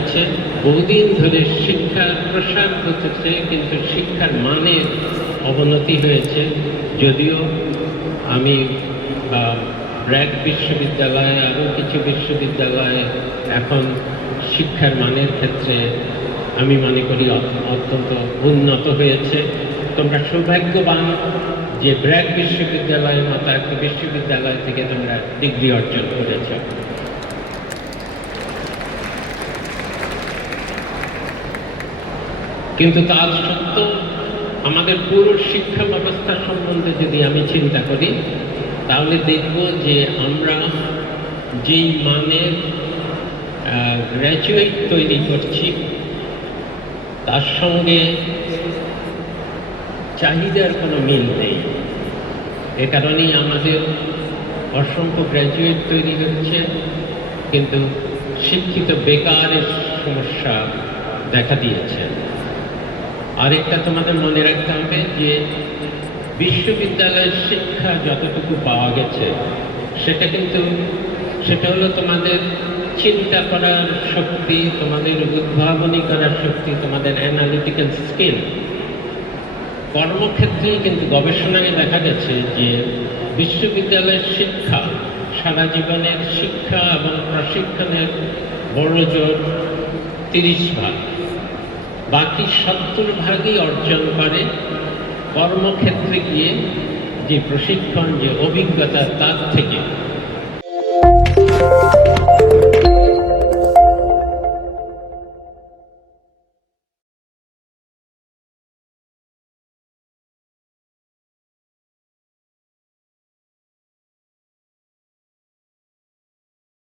আছে বহুদিন ধরে শিক্ষার প্রসার ঘটেছে, কিন্তু শিক্ষার মানের অবনতি হয়েছে। যদিও আমি ব্র্যাক বিশ্ববিদ্যালয়, আরও কিছু বিশ্ববিদ্যালয়ে এখন শিক্ষার মানের ক্ষেত্রে আমি মনে করি অত্যন্ত উন্নত হয়েছে। তোমরা সৌভাগ্যবান যে ব্র্যাক বিশ্ববিদ্যালয়ের মতো একটা বিশ্ববিদ্যালয় থেকে তোমরা ডিগ্রি অর্জন করেছ। কিন্তু তার সত্ত্বেও আমাদের পুরো শিক্ষা ব্যবস্থা সম্বন্ধে যদি আমি চিন্তা করি, তাহলে দেখব যে আমরা যেই মানের গ্র্যাজুয়েট তৈরি করছি, তার সঙ্গে চাহিদার কোনো মিল নেই। এ কারণেই আমাদের অসংখ্য গ্র্যাজুয়েট তৈরি হচ্ছে, কিন্তু শিক্ষিত বেকারের সমস্যা দেখা দিয়েছে। আরেকটা তোমাদের মনে রাখতে হবে যে বিশ্ববিদ্যালয়ের শিক্ষা যতটুকু পাওয়া গেছে, সেটা কিন্তু, সেটা হলো তোমাদের চিন্তা করার শক্তি, তোমাদের উদ্ভাবনী করার শক্তি, তোমাদের অ্যানালিটিক্যাল স্কিল কর্মক্ষেত্রেই কিন্তু গবেষণায় দেখা গেছে যে বিশ্ববিদ্যালয়ের শিক্ষা, সারা জীবনের শিক্ষা এবং প্রশিক্ষণের বড় জোর তিরিশ ভাগ। বাকি সত্তর ভাগই অর্জন করে। কর্মক্ষেত্রে গিয়ে যে প্রশিক্ষণ যে অভিজ্ঞতা তার থেকে